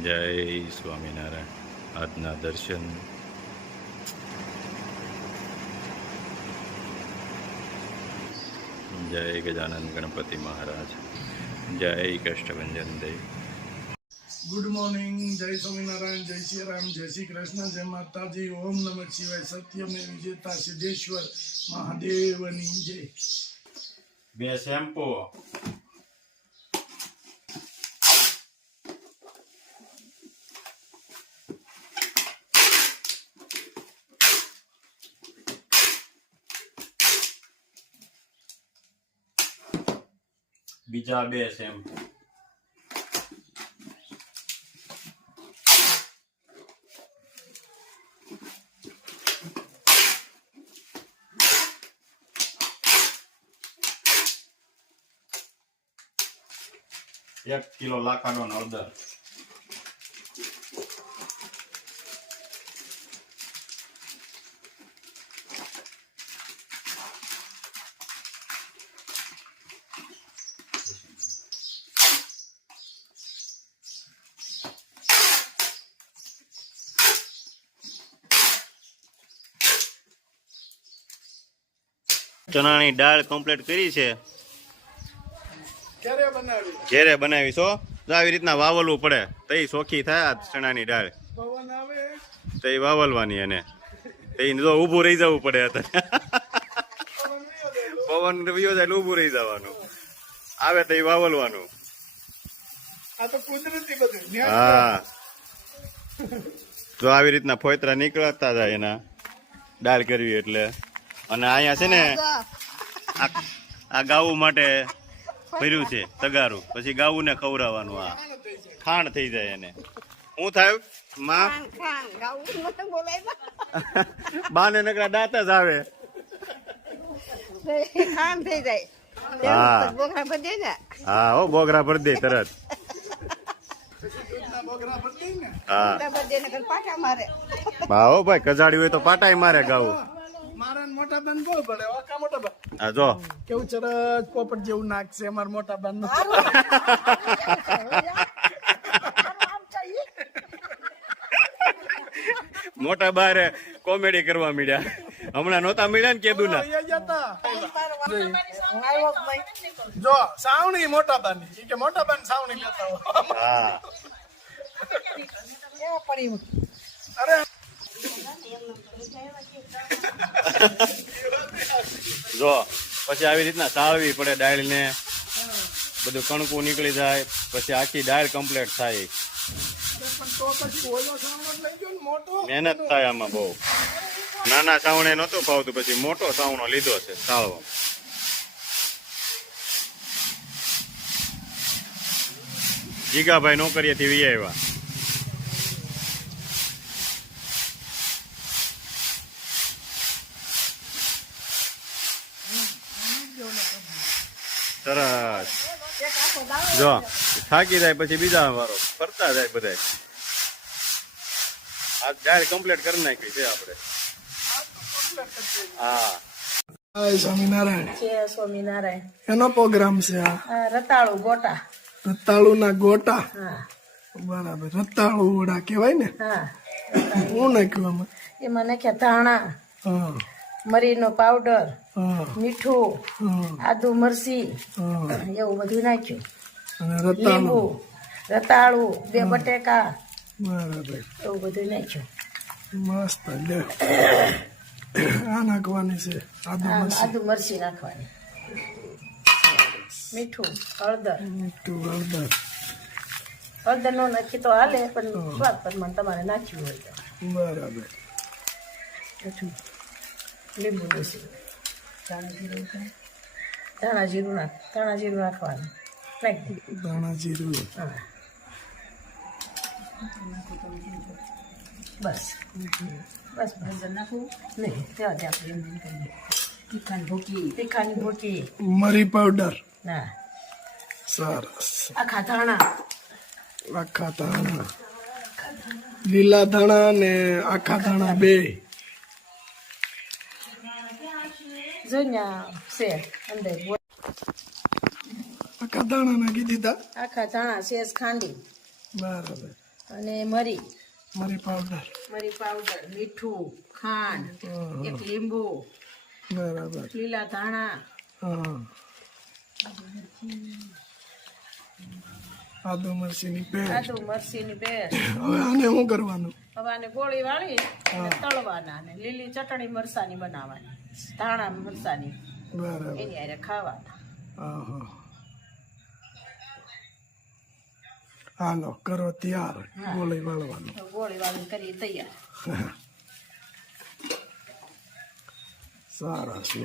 જય સ્વામિનારાયણ. આજના દર્શન જય ગજાનંદ ગણપતિ મહારાજ. જય કષ્ટભંજન દેવ. Good morning. જય સ્વામિનારાયણ, જય શ્રી રામ, જય શ્રી કૃષ્ણ, જય માતાજી. ઓમ નમઃ શિવાય. સત્યમે વિજેતા સિદ્ધેશ્વર મહાદેવની જય. બે શેમ્પુ બીજા બે શેમ્પુ એક કિલો લાકાડો હળદર ચણાની દાળ કમ્પ્લીટ કરી છે. ક્યારે બનાવી? ઘેરે બનાવી છો તો આવી રીતના વાવલવું પડે તઈ સોખી થાય. આ ચણાની દાળ પવન આવે તઈ વાવલવાની અને તઈ જો ઊભું રહી જવું પડે. પવન વિયો જાય એટલે ઊભું રહી જવાનું. આવે તઈ વાવલવાનું. આ તો કુદરતી બધું. હા, જો આવી રીતના ફોયતરા નીકળતા જાય એના દાળ કરવી એટલે. અને અહીંયા છે ને આ ગાવું માટે ભર્યું છે તગારું, પછી ગાવું ને ખવડાવવાનું. આ ખાણ થઈ જાય એને. શું થાય માં? બાને નકરા દાંત જ આવે. હા હો, બોગરા ભરી દે તરત. હા હો ભાઈ, કજાડી હોય તો પાટાય મારે ગાવું. મારા મોટા બેન બહુ પડે. ઓકા મોટા બેન હા જો કેવું ચરસ પોપટ જેવું નાક છે અમારા મોટા બેન નું. મોટા બારે કોમેડી કરવા મીડ્યા. હમણાં નહોતા મીડ્યા ને કેદું ના. જો સાવણી મોટા બેન કે મોટા બેન સાવણી લેતા હોય. હા અરે જો પછી આવી રીતના સાળવી પડે દાળ ને. બધું કણકું નીકળી જાય પછી આખી દાળ કમ્પ્લીટ થાય. તો પછી ઓલો સાવણો લઈ ગયો ને મોટો. મહેનત થાય આમાં બહુ. નાના સાવણે નહોતું ફાવતું, પછી મોટો સાવણો લીધો છે સાળવો. જીગાભાઈ નોકરીએથી વી આવ્યા. સરસ. જો થાકી જાય પછી બીજા વારો ફરતા જાય બધા. આ દાળ કમ્પ્લીટ કરી નાખી છે આપણે. હા જય સ્વામિનારાયણ. જય સ્વામિનારાયણ. એનો પ્રોગ્રામ છે આ રતાળુ ગોટા. રતાળુ ના ગોટા. હા બરાબર. રતાળુ વડા કેવાય ને. હા, હું નાખ્યું આમાં? એમાં નાખ્યા ધાણા, હા મરીનો પાવડર, હા મીઠું, હા આદુ મરચી, હા. એવું બધું નાખ્યું. અને રતાળુ. લીંબુ, રતાળુ, બે બટેકા, બરાબર. એવું બધું નાખ્યું. મસ્ત. લે આ નાખવાની છે આદુ મરચી. આદુ મરચી નાખવાની, મીઠું, હળદર. મીઠું, હળદર. હળદર નો નાખી તો હાલે, પણ સ્વાદ પ્રમાણે તમારે નાખ્યું હોય તો. બરાબર. પછી લીંબુ બેસી, ધાણા જીરું ધાણા જીરું નાખવાનું. નાખી દીધું. દાણા જીરું. હા બસ બસ ભજન નાખવું નહીં. ત્યાં આપણે એમ કરીએ. તીખાની ભૂકી. મરી પાવડર. ના, સરસ. આખા ધાણા. આખા ધાણા. લીલા ધાણા ને આખા ધાણા બે. જોઈને છે અંદર આખા ધાણા નાખી દીધા. આખા ધાણા સેજ ખાંડી. બરાબર. અને મરી પાવડર. મરી પાવડર, મીઠું, ખાંડ, એક લીંબુ, બરાબર. લીલા ધાણા, હા. આદુ મરચીની પેસ્ટ. આદુ મરચીની પેસ્ટ. હવે આને શું કરવાનું? હવે આને ગોળી વાળી અને તળવાના અને લીલી ચટણી મરસાની બનાવવાની, ધાણા મરસાની, બરાબર. એની હારે ખાવાના. હા. હાલો કરો તૈયાર. ગોળી વાળવાનું. ગોળી વાળી કરી તૈયાર. સારા છે.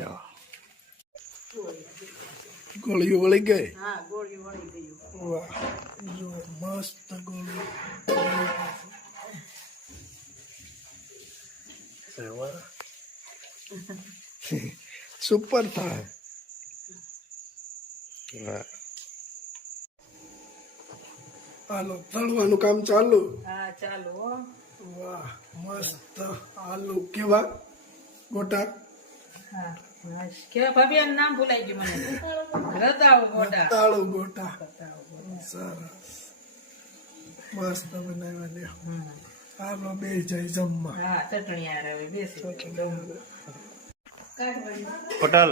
ગોળીઓ વળી ગઈ. હા, ગોળી વળી ગયું. વાહ, જો મસ્ત ગોળી. સુપર થાય. હાલો તળવાનું કામ ચાલુ. હા, ચાલો હો. વાહ, મસ્ત આલુ કેવા ગોટા. હા, કે ભાભી એનું નામ ભૂલાઈ ગયું મને. રતાળુ ગોટા. તાળુ ગોટા. સરસ મસ્ત બનાવ્યા લ્યો. હાલો બે જઈ જમવા. હા, ચટણી હારે હવે બેસી પટેલ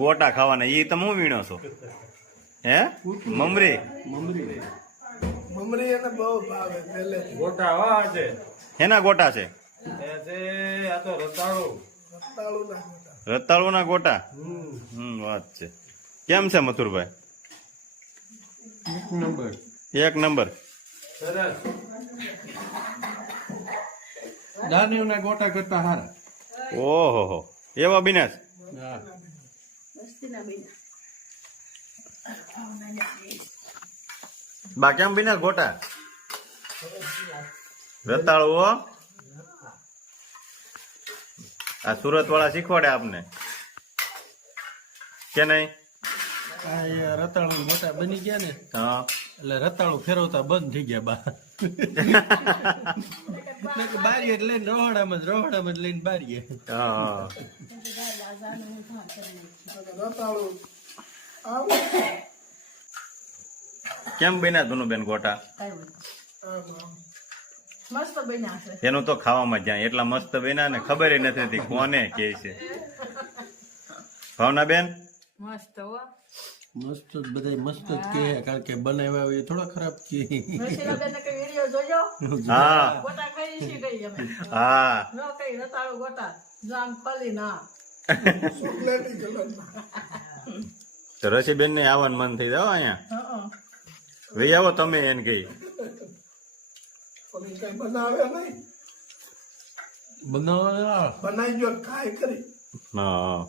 ગોટા ખાવાના ઈ તમે હું વીણો છો? હે મમરી મમરી એને બહુ ભાવે પહેલે. ગોટા હવા છે હેના ગોટા છે? આ તો રતાળુ રતાળુ ના ગોટા. રતાળુ ના ગોટા. વાત છે. કેમ છે મથુરભાઈ? Number 1 number. સરસ દાનીઓના ગોટા કરતા હારા. ઓહો એવા બિનાશ. હા બા કેમ બિનાશ ગોટા? રતાળુ હો. આ સુરત વાળા શીખવાડે આપને કે નહીં? આ રતાળુ ગોટા બની ગયા ને હા. એટલે રતાળુ ફેરવતા બંધ થઈ ગયા બા. બારીએ લઈને રોહડામાં જ લઈને બારીએ. હા. રતાળુ આવો. કેમ બિનાશ ધનુબેન ગોટા? મસ્ત બન્યા છે. એનું તો ખાવામાં જાય એટલા મસ્ત બન્યા ને ખબર નથી રહેતી કોને કે છે. ભાવના બેન મસ્ત હો. મસ્ત બધા મસ્ત જ કે કારણ કે બનાવ્યા હોય એ થોડા ખરાબ કે. નસીલાબેનને કઈ વિડીયો જોજો. હા ગોટા ખાઈ છી ગઈ અમે. હા ન કઈ રતાળુ ગોટા જામ પલી ના. ચોકલેટી કલરના. તો રસીબેન ને આવવાનું મન થઈ જાવ અહીંયા વી આવો તમે એને કઈ પણ કઈ બનાવે નહીં. બનાવવા બનાવી જો ખાય કરી. હા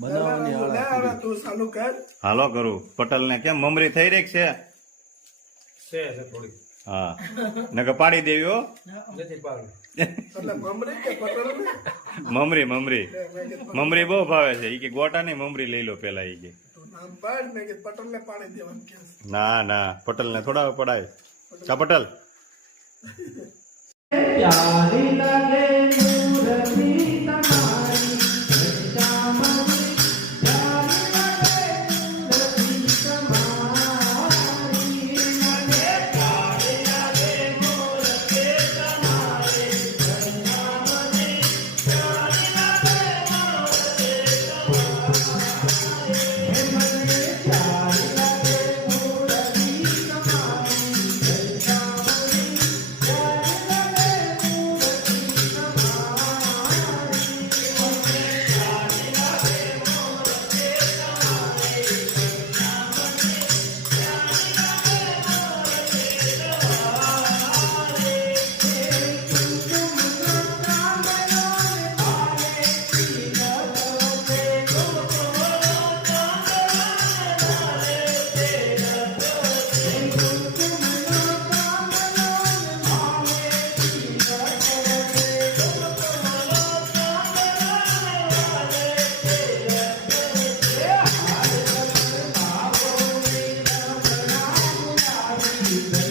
બનાવવાની લે હવે તું ચાલુ કર. હાલો કરું પટેલ ને કેમ મમરી થઈ રહી છે? છે થોડી હા નકર પાડી દેવી હો. નથી પાડું. એટલે મમરી કે પટલ ને મમરી બહુ ભાવે છે ઈ કે ગોટા ની મમરી લઈ લો પેલા ઈ કે. તું નામ પાડ મેં કે પટલ ને પાણી દેવાનું કે. ના પટેલ ને થોડા પડાય. કા પટેલ Thank you.